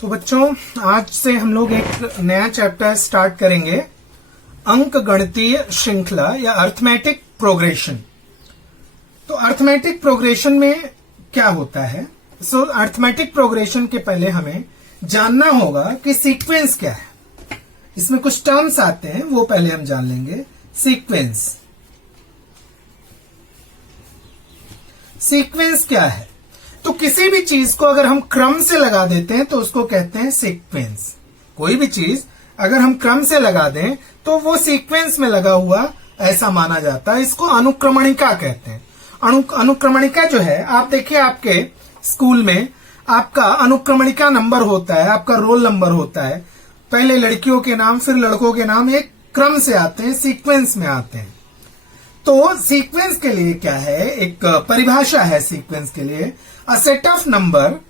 तो बच्चों आज से हम लोग एक नया चैप्टर स्टार्ट करेंगे, अंक गणितीय श्रृंखला या अर्थमेटिक प्रोग्रेशन। तो अर्थमेटिक प्रोग्रेशन में क्या होता है? अर्थमेटिक प्रोग्रेशन के पहले हमें जानना होगा कि सीक्वेंस क्या है। इसमें कुछ टर्म्स आते हैं, वो पहले हम जान लेंगे। सीक्वेंस क्या है? तो किसी भी चीज को अगर हम क्रम से लगा देते हैं तो उसको कहते हैं सीक्वेंस। कोई भी चीज अगर हम क्रम से लगा दें तो वो सीक्वेंस में लगा हुआ ऐसा माना जाता है। इसको अनुक्रमणिका कहते हैं। अनुक्रमणिका जो है, आप देखिए आपके स्कूल में आपका अनुक्रमणिका नंबर होता है, आपका रोल नंबर होता है। पहले लड़कियों के नाम फिर लड़कों के नाम एक क्रम से आते हैं, सीक्वेंस में आते हैं। तो सीक्वेंस के लिए क्या है, एक परिभाषा है सीक्वेंस के लिए, a set of number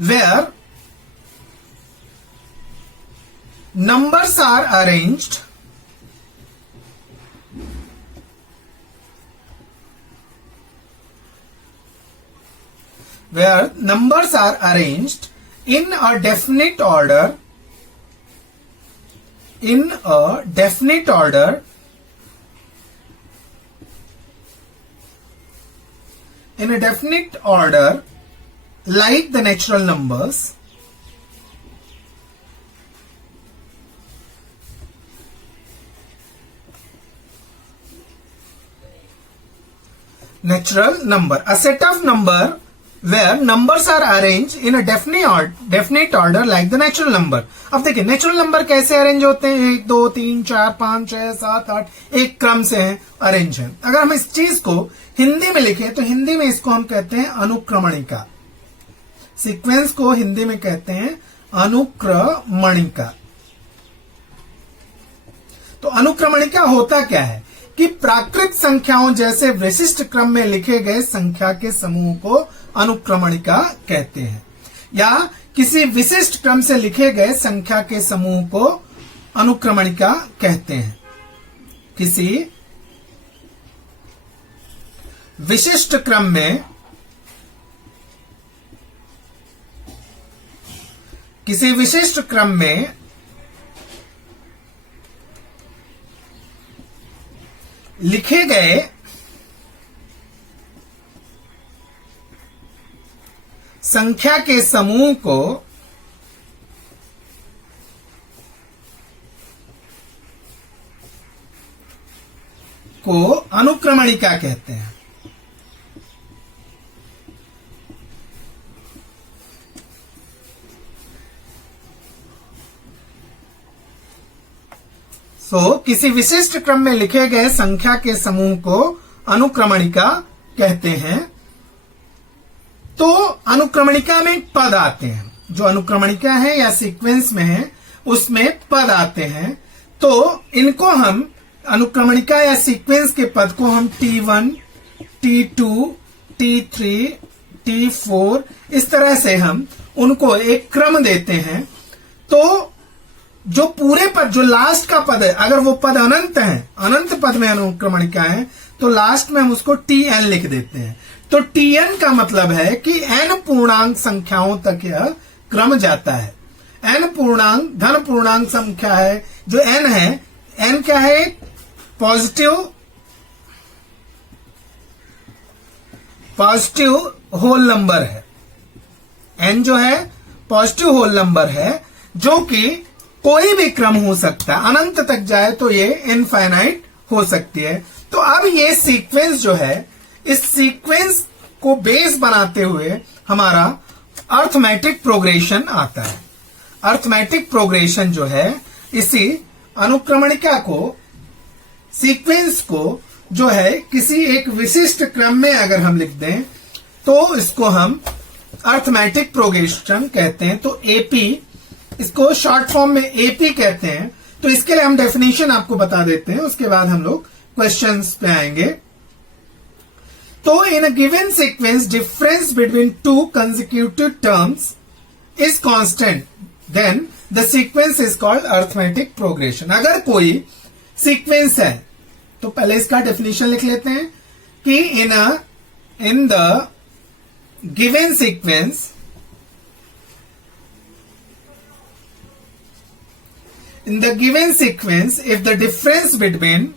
where numbers are arranged in a definite order like the natural numbers, a set of number where numbers are arranged in a definite order like the natural number। अब देखिए natural number कैसे arrange होते हैं, 1 2 3 4 5 6 7 8 एक क्रम से हैं, arrange है। अगर हम इस चीज को हिंदी में लिखें तो हिंदी में इसको हम कहते हैं अनुक्रमणिका। सीक्वेंस को हिंदी में कहते हैं अनुक्रमणिका। तो अनुक्रमणिका होता क्या है कि प्राकृत संख्याओं जैसे विशिष्ट क्रम में लिखे गए संख्या के समूह को अनुक्रमणिका कहते हैं, या किसी विशिष्ट क्रम से लिखे गए संख्या के समूह को अनुक्रमणिका कहते हैं। किसी विशिष्ट क्रम में लिखे गए संख्या के समूह को अनुक्रमणिका कहते हैं। किसी विशिष्ट क्रम में लिखे गए संख्या के समूह को अनुक्रमणिका कहते हैं। तो अनुक्रमणिका में पद आते हैं, जो अनुक्रमणिका है या सीक्वेंस में है उसमें पद आते हैं। तो इनको हम अनुक्रमणिका या सीक्वेंस के पद को हम T1, T2, T3, T4 इस तरह से हम उनको एक क्रम देते हैं। तो जो पूरे पद, जो लास्ट का पद है, अगर वो पद अनंत है, अनंत पद में अनुक्रमणिका है, तो लास्ट में हम उसको Tn लिख देते हैं। तो Tn का मतलब है कि n पूर्णांक संख्याओं तक यह क्रम जाता है। n पूर्णांक धन पूर्णांक संख्या है, जो n है, n क्या है, पॉजिटिव होल नंबर है। n जो है पॉजिटिव होल नंबर है, जो कि कोई भी क्रम हो सकता है, अनंत तक जाए तो ये इनफाइनाइट हो सकती है। तो अब ये सीक्वेंस जो है, इस सीक्वेंस को बेस बनाते हुए हमारा अर्थमेटिक प्रोग्रेशन आता है। अर्थमेटिक प्रोग्रेशन जो है, इसी अनुक्रमणिका को, सीक्वेंस को जो है किसी एक विशिष्ट क्रम में अगर हम लिख दें तो इसको हम अर्थमेटिक प्रोग्रेशन कहते हैं। तो एपी, इसको शॉर्ट फॉर्म में एपी कहते हैं। तो इसके लिए हम डेफिनेशन आपको बता देते हैं, उसके बाद हम लोग क्वेश्चंस पे आएंगे। तो in a given sequence difference between two consecutive terms is constant, then the sequence is called arithmetic progression. अगर कोई सीक्वेंस है तो पहले इसका डेफिनेशन लिख लेते हैं कि इन अ in the given sequence, if the difference between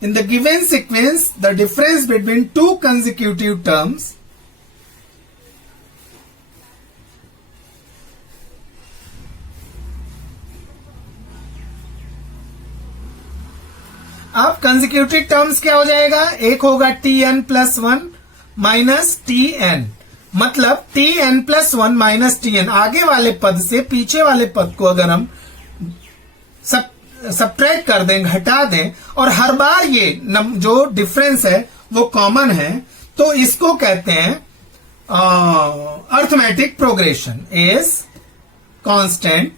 the difference between two consecutive terms अब कंसेक्यूटिव टर्म्स क्या हो जाएगा, एक होगा tn प्लस 1 माइनस tn, मतलब tn प्लस 1 माइनस tn, आगे वाले पद से पीछे वाले पद को अगर हम सब्ट्रैक्ट कर दें, घटा दें, और हर बार ये जो डिफरेंस है वो कॉमन है, तो इसको कहते हैं arithmetic progression is constant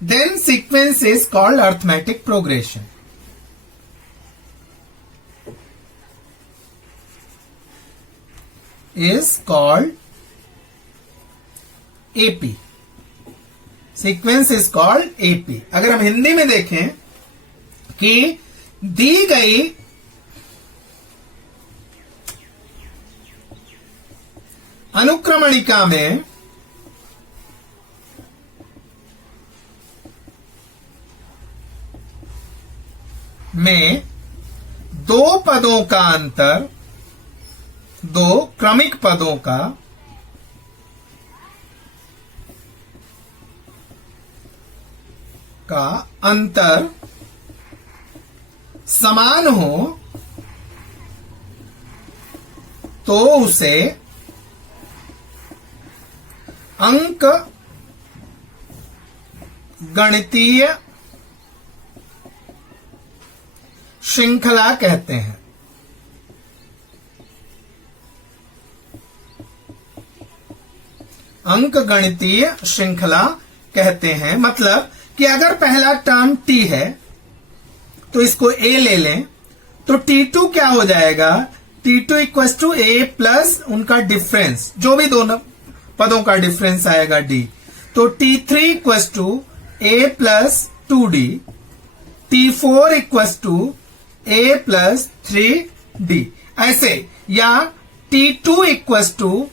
then sequence is called arithmetic progression. Is called AP. Sequence is called AP. अगर हम हिंदी में देखें कि दी गई अनुक्रमणिका में दो पदों का अंतर, दो क्रमिक पदों का अंतर समान हो तो उसे अंक गणितीय श्रृंखला कहते हैं। अंक गणितीय श्रृंखला कहते हैं, मतलब कि अगर पहला टर्म t है तो इसको a ले लें, तो t2 क्या हो जाएगा, t2 equal to a plus उनका डिफरेंस, जो भी दोनों पदों का डिफरेंस आएगा d, तो t3 equal to a plus 2d, t4 equal to a plus 3d, ऐसे, या t2 equal to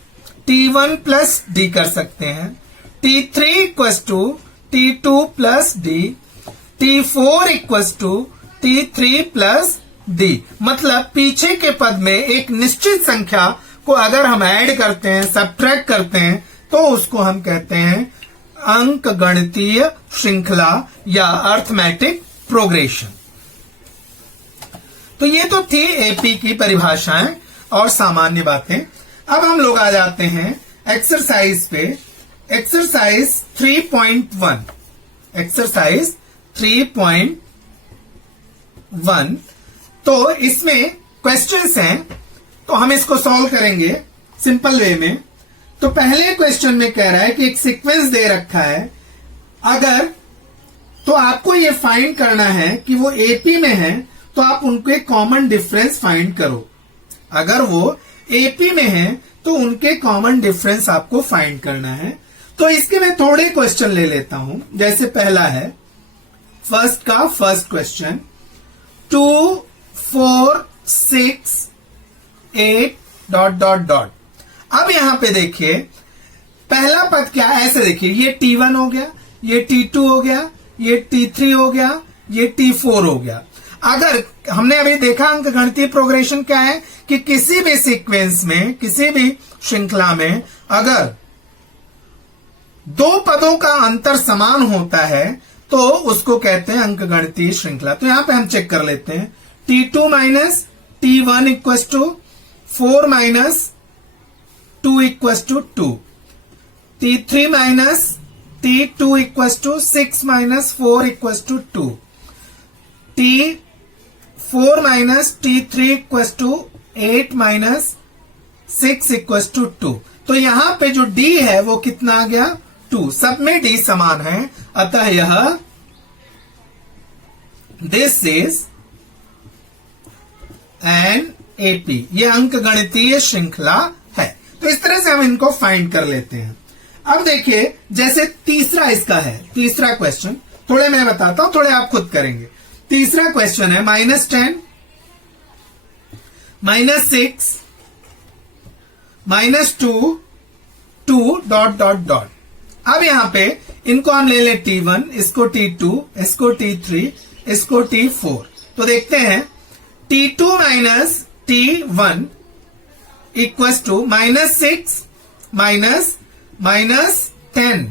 t1 plus d कर सकते हैं, t3 equal to t2 plus d, t4 equal to t3 plus d, मतलब पीछे के पद में एक निश्चित संख्या को अगर हम ऐड करते हैं, सब्ट्रैक्ट करते हैं, तो उसको हम कहते हैं अंक गणितीय श्रृंखला या अर्थमेटिक प्रोग्रेशन। तो ये तो थी एपी की परिभाषाएं और सामान्य बातें। अब हम लोग आ जाते हैं एक्सरसाइज पे। एक्सरसाइज 3.1, एक्सरसाइज 3.1, तो इसमें क्वेश्चंस हैं, तो हम इसको सॉल्व करेंगे सिंपल वे में। तो पहले क्वेश्चन में कह रहा है कि एक सीक्वेंस दे रखा है, अगर तो आपको ये फाइंड करना है कि वो एपी में है, तो आप उनके कॉमन डिफरेंस फाइंड करो। अगर वो एपी में है तो उनके कॉमन डिफरेंस आपको फाइंड करना है। तो इसके मैं थोड़े क्वेश्चन ले लेता हूं। जैसे पहला है फर्स्ट क्वेश्चन, 2, 4, 6, 8 ... अब यहां पे देखिए पहला पद क्या, ऐसे देखिए, ये t1 हो गया, ये t2 हो गया, ये t3 हो गया, ये t4 हो गया। अगर हमने अभी देखा अंक गणितीय प्रोग्रेशन क्या है कि किसी भी सीक्वेंस में, किसी भी श्रृंखला में अगर दो पदों का अंतर समान होता है तो उसको कहते हैं अंक गणितीय श्रृंखला। तो यहां पे हम चेक कर लेते हैं, t2 minus t1 equal to 4 minus 2 equal to 2, t3 minus t2 equal to 6 minus 4 equal to 2, t4 minus t3 equal to 8 minus 6 equal to 2। तो यहां पे जो d है वो कितना आ गया, 2। सब में d समान है, अतः यह दिस इज एन एपी। ये अंक गणितीय श्रृंखला है। तो इस तरह से हम इनको फाइंड कर लेते हैं। अब देखिए, जैसे तीसरा इसका है, तीसरा क्वेश्चन थोड़े मैं बताता हूं, थोड़े आप खुद करेंगे। तीसरा क्वेश्चन है -10, -6, -2, 2 ... अब यहां पे इनको हम ले लें T1, इसको T2, इसको T3, इसको T4। तो देखते हैं T2 minus T1 equals to -6 -10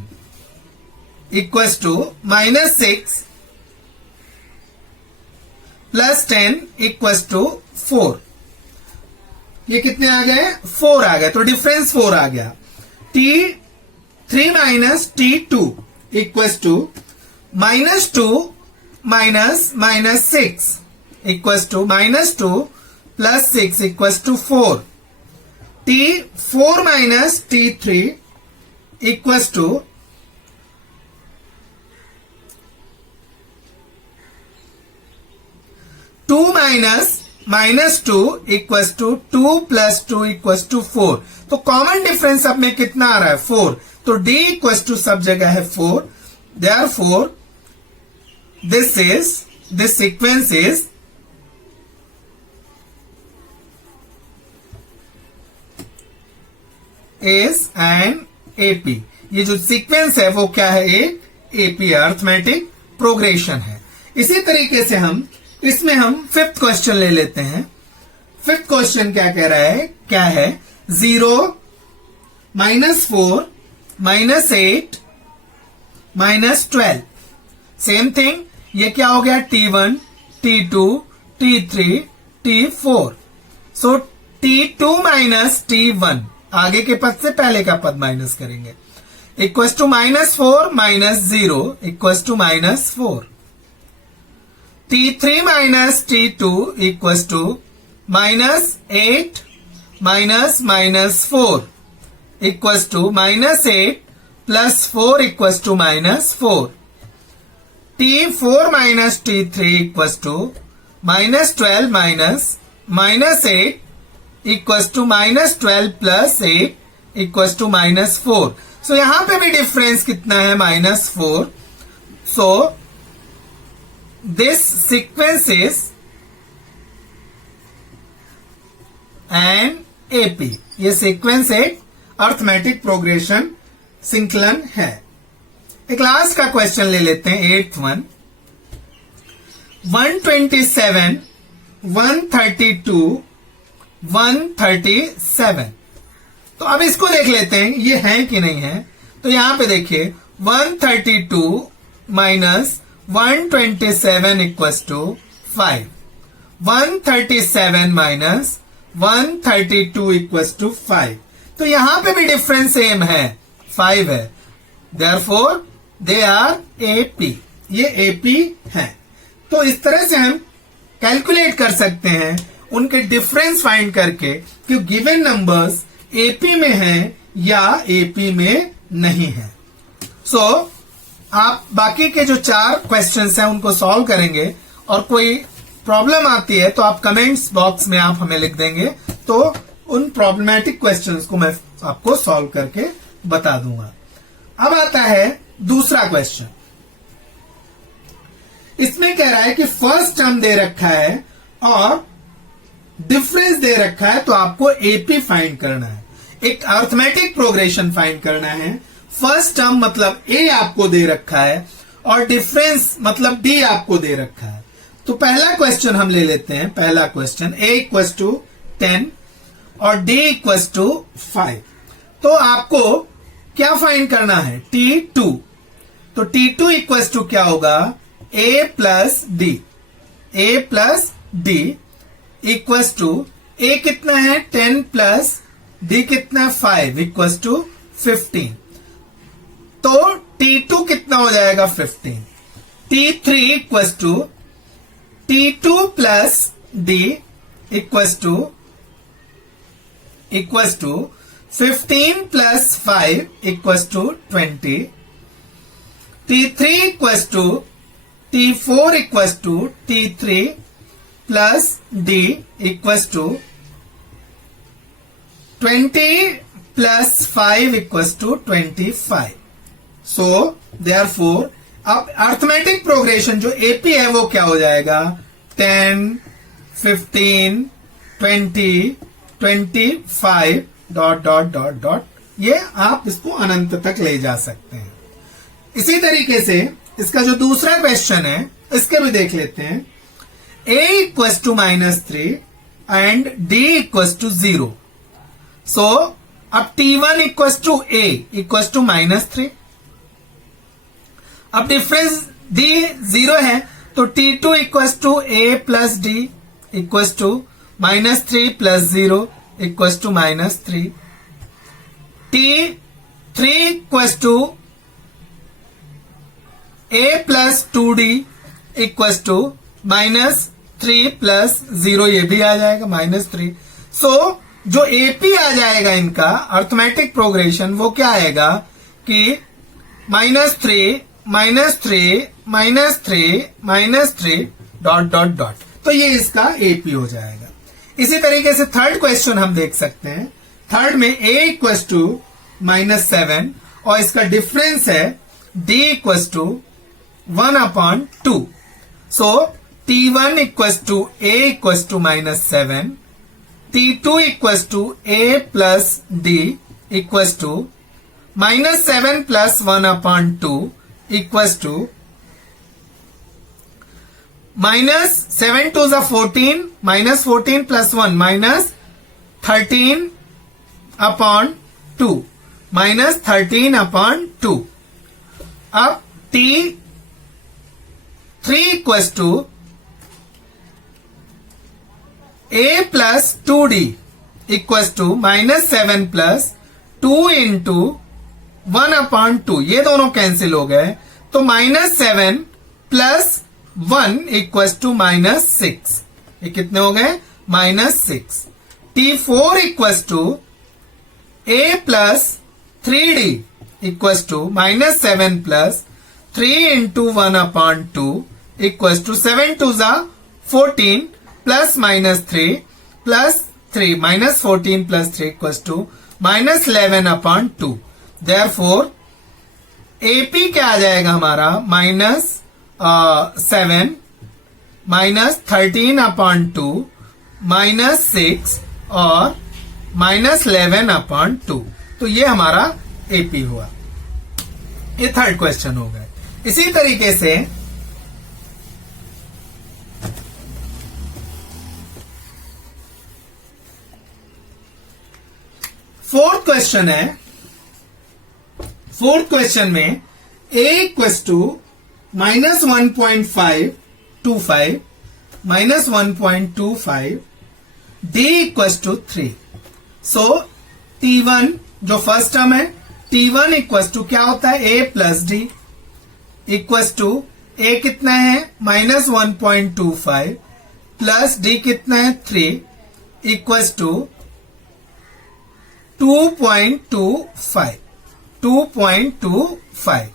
equals to -6 plus 10 equals to 4। ये कितने आ गए? 4 आ गए। तो डिफरेंस 4 आ गया। T3 minus T2 equals to -2 -6 equals to -2 plus 6 equals to 4। T4 minus T3 equals to -2 equals to 2 plus 2 equals to 4। तो common difference अब में कितना आ रहा है? 4। तो D इक्वल्स टू सब जगह है 4। Therefore, this sequence is an AP। ये जो सीक्वेंस है वो क्या है? एक AP है, अर्थमेटिक प्रोग्रेशन है। इसी तरीके से इसमें हम फिफ्थ क्वेश्चन ले लेते हैं। फिफ्थ क्वेश्चन क्या कह रहा है? क्या है? 0, -4, -8, -12। सेम थिंग, ये क्या हो गया? T1, T2, T3, T4। सो T2 माइनस T1, आगे के पद से पहले का पद माइनस करेंगे, equals to -4 -0 equals to -4। T3 minus T2 equals to -8 -4 equals to -8 plus 4 equals to -4। T4 minus T3 equals to -12 -8 equals to -12 plus 8 equals to -4। So यहां पे भी डिफरेंस कितना है? -4। So this sequence is an AP। ये sequence एक arithmetic progression संकलन है। एक लास्ट का क्वेश्चन ले लेते हैं, 8th वन। 127, 132, 137। तो अब इसको देख लेते हैं ये है कि नहीं है। तो यहां पे देखिए 132 minus 127 equals to 5। 137 minus 132 equals to 5। तो यहां पे भी डिफरेंस सेम है, 5 है। Therefore they are AP। ये AP है। तो इस तरह से हम कैलकुलेट कर सकते हैं उनके डिफरेंस फाइंड करके कि गिवन नंबर्स AP में हैं या AP में नहीं है। सो आप बाकी के जो 4 क्वेश्चंस हैं उनको सॉल्व करेंगे, और कोई प्रॉब्लम आती है तो आप कमेंट्स बॉक्स में आप हमें लिख देंगे, तो उन प्रॉब्लमैटिक क्वेश्चंस को मैं आपको सॉल्व करके बता दूंगा। अब आता है दूसरा क्वेश्चन। इसमें कह रहा है कि फर्स्ट टर्म दे रखा है और डिफरेंस दे रखा है, तो आपको AP फाइंड करना है, एक अर्थमेटिक प्रोग्रेशन फाइंड करना है। फर्स्ट टर्म मतलब A आपको दे रखा है और डिफरेंस मतलब D आपको दे रखा है। तो पहला क्वेश्चन हम ले लेते हैं। पहला क्वेश्चन, A इक्वल्स टू 10 और D इक्वल्स टू 5। तो आपको क्या फाइंड करना है? T2। तो T2 इक्वल्स टू क्या होगा? A plus D। A plus D equals to A कितना है? 10 प्लस D कितना है? 5 इक्वल्स टू 15। तो T2 कितना हो जाएगा? 15। T3 equals to T2 plus D equals to 15 plus 5 equals to 20। T3 equals to T4 equals to T3 plus D equals to 20 plus 5 equals to 25. So therefore अब arithmetic progression जो AP है वो क्या हो जाएगा, 10, 15, 20, 25 डॉट डॉट डॉट डॉट, ये आप इसको अनंत तक ले जा सकते हैं। इसी तरीके से इसका जो दूसरा क्वेश्चन है इसके भी देख लेते हैं। a equals to -3 and d equals to 0। So अब t1 equals to a equals to -3। अब डिफरेंस d 0 है तो t2 equals to a plus d equals to -3 plus 0 equals to -3। t3 equals to a plus 2d equals to -3 plus 0, ये भी आ जाएगा -3। सो जो AP आ जाएगा इनका अर्थमेटिक प्रोग्रेशन वो क्या आएगा कि -3 -3 डॉट डॉट डॉट, तो ये इसका एपी हो जाएगा। इसी तरीके से थर्ड क्वेश्चन हम देख सकते हैं। थर्ड में a इक्वल्स टू -7 और इसका डिफरेंस है d equals to 1/2। So t1 equals to a equals to -7, t2 equals to a plus d equals to -7 plus 1/2 equals to -7 2 ज़ा 14, -14 प्लस 1 -13/2, -13/2। अब t3 equals to a plus 2d equals to -7 plus 2 into 1/2, ये दोनों cancel हो गए तो -7 plus 1 equals to -6, ये कितने हो गए -6। t4 equals to a plus 3d equals to -7 plus 3 into 1/2 equals to 7 2 ज़ा 14 plus -3 plus 3 -14 plus 3 equals to -11/2। Therefore AP क्या आ जाएगा हमारा -7 -13/2 -6 और -11/2, तो ये हमारा एपी हुआ। ये थर्ड क्वेश्चन हो गया। इसी तरीके से फोर्थ क्वेश्चन है। फोर्थ क्वेश्चन में a equals to -1.525 -1.25, d equals to 3। So t1 जो फर्स्ट टर्म है, t1 इक्वल्स टू क्या होता है a plus d equals to a कितना है -1.25 प्लस d कितना है 3 इक्वल्स टू 2.25।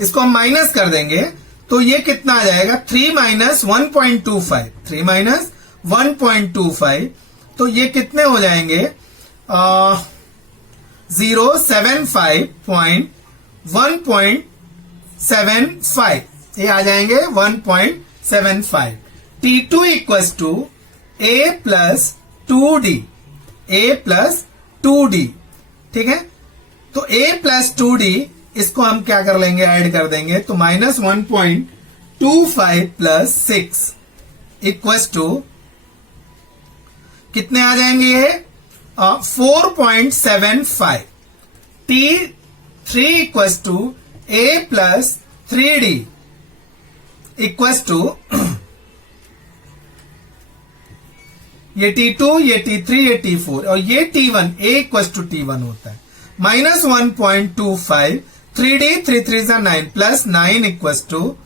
इसको हम माइनस कर देंगे तो ये कितना आ जाएगा 3 - 1.25, 3 - 1.25, तो ये कितने हो जाएंगे 075.1.75, ये आ जाएंगे 1.75। t2 equals to a plus 2d, a plus 2d, ठीक है। तो a प्लस 2d इसको हम क्या कर लेंगे, ऐड कर देंगे तो -1.25 प्लस 6 इक्वल्स टू कितने आ जाएंगे ये 4.75। t3 equals to a plus 3d equals to ये t2, ये t3, ये t4 और ये t1, a equals to t1 होता है -1.25, 3d 3 3 9 प्लस 9 इक्वल्स टू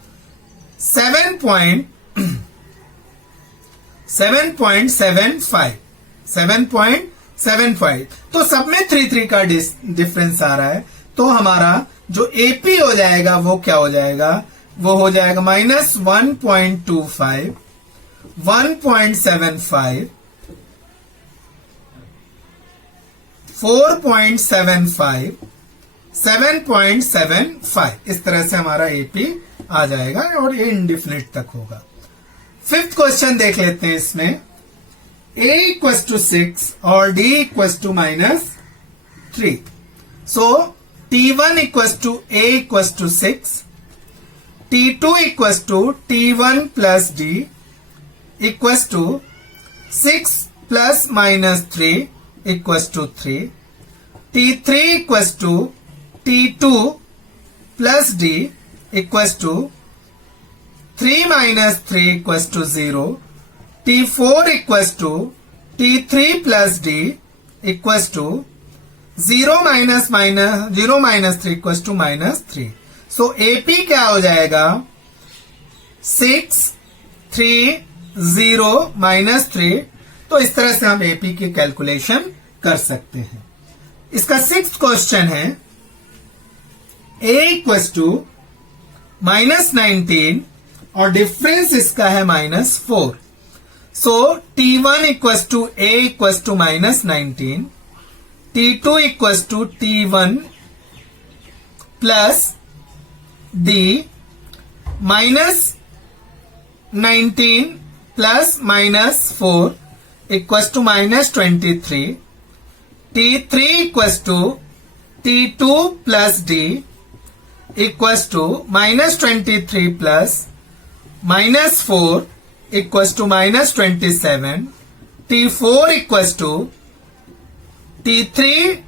7.75। तो सब में 3 3 का डिफरेंस आ रहा है, तो हमारा जो एपी हो जाएगा वो क्या हो जाएगा, वो हो जाएगा -1.25, 1.75, 4.75, 7.75, इस तरह से हमारा एपी आ जाएगा और ये इंडिफिनिट तक होगा। फिफ्थ क्वेश्चन देख लेते हैं इसमें, a = 6 और d = -3. So T1 = a = 6, T2 = T1 plus d equals to 6 plus -3 equals to 3. T3 = T2 plus d equals to 3 minus 3 equals to 0. T4 equals to T3 plus d equals to 0 minus 3 equals to -3. So AP क्या हो जाएगा, 6, 3, 0, -3. तो इस तरह से हम AP की calculation कर सकते हैं। इसका सिक्स्थ क्वेश्चन है, A = -19 और डिफरेंस इसका है -4. So T1 = a = -19, T2 = T1 plus d -19 plus -4 equals to -23. T3 = T2 plus d equals to -23 plus -4 equals to -27. T4 equals to T3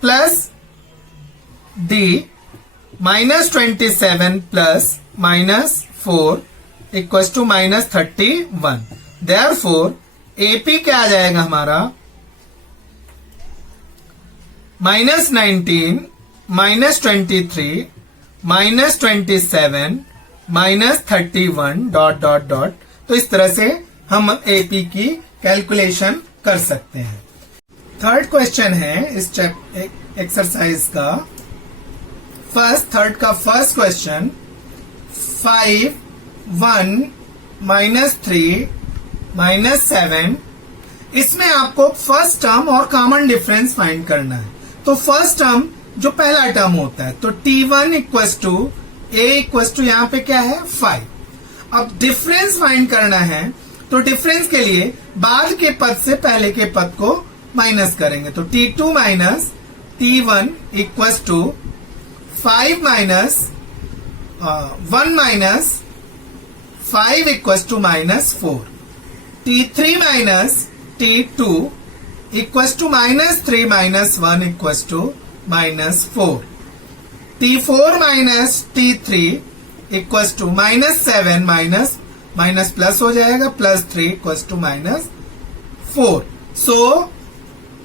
plus d -27 plus -4 equals to -31. Therefore AP क्या आ जाएगा हमारा, -19, -23, -27, -31 ... तो इस तरह से हम AP की कैलकुलेशन कर सकते हैं। थर्ड क्वेश्चन है इस एक्सरसाइज का, थर्ड का फर्स्ट क्वेश्चन, 5, 1, -3, -7, इसमें आपको फर्स्ट टर्म और कॉमन डिफरेंस फाइंड करना है। तो फर्स्ट टर्म जो पहला टर्म होता है, तो T1 = a = यहाँ पे क्या है, 5. अब डिफरेंस फाइंड करना है, तो डिफरेंस के लिए बाद के पद से पहले के पद को माइनस करेंगे। तो T2 minus T1 equals to 5 minus 1 minus 5 equals to -4. T3 minus T2 equals to -3 minus 1 equals to -4. T4 minus T3 equals to -7 minus plus हो जाएगा +3 equals to -4. So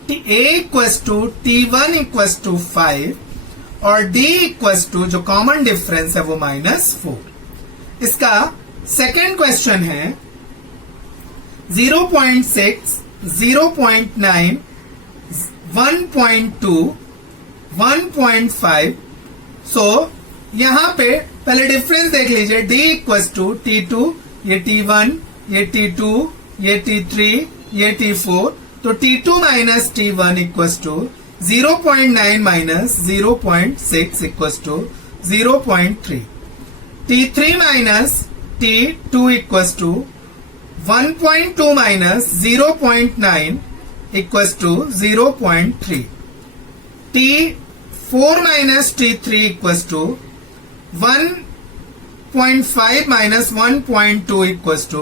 A equals to T1 equals to 5 और D equals to जो common difference है वो -4. इसका second question है 0.6, 0.9, 1.2, 1.5. सो यहां पे पहले डिफरेंस देख लीजिए, D इक्वल्स टू T2, ये T1, ये T2, ये T3, ये T4. तो T2 minus T1 equals to 0.9 minus 0.6 equals to 0.3. T3 minus T2 equals to 1.2 minus 0.9 equals to 0.3. T4 minus T3 equals to 1.5 minus 1.2 equals to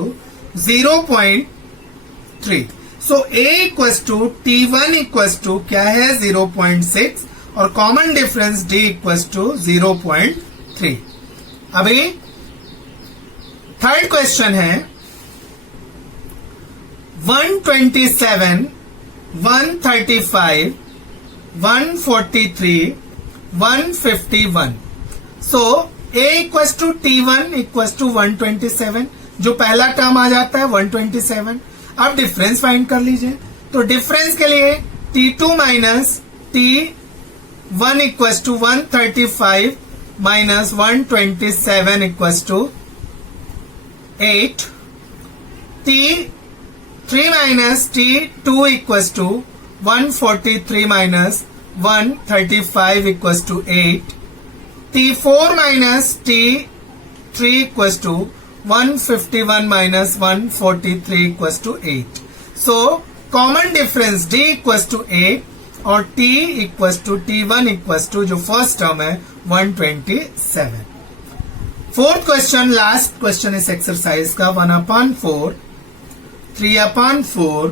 0.3. So A equals to T1 equals to क्या है 0.6 और common difference D equals to 0.3. अभी third question है 127, 135, 143, 151. So A equals to T1 equals to 127, जो पहला term आ जाता है 127. अब डिफरेंस फाइंड कर लीजिए. तो डिफरेंस के लिए T2 minus 1 equals to 135 minus 127 equals to 8. T3 minus T2 equals to 143 minus 135 equals to 8. T4 minus T3 equals to 151 minus 143 equals to 8. So, common difference D equals to 8 और T equals to T1 equals to जो first term है 127. Fourth question, last question इस exercise का. 1/4, 3/4,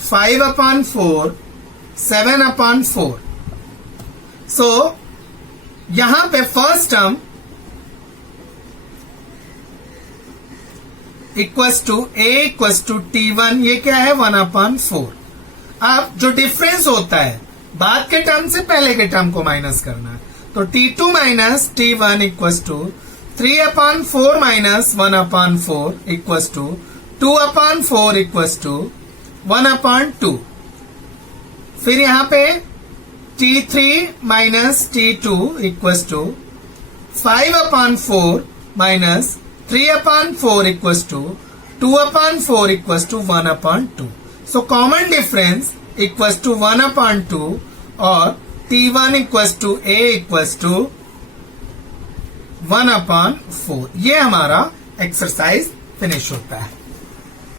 5/4, 7/4. So यहां पे first term equals to A equals to T1. ये क्या है? 1/4. अब जो डिफरेंस होता है बाद के टर्म से पहले के टर्म को माइनस करना है. तो T2 minus T1 equals to 3/4 minus 1/4 equals to 2/4 equals to 1/2. फिर यहां पे T3 minus T2 equals to 5/4 minus 3/4 equals to 2/4 equals to 1/2. So common difference equals to 1/2 और T1 equals to A equals to 1/4. ये हमारा exercise finish होता है.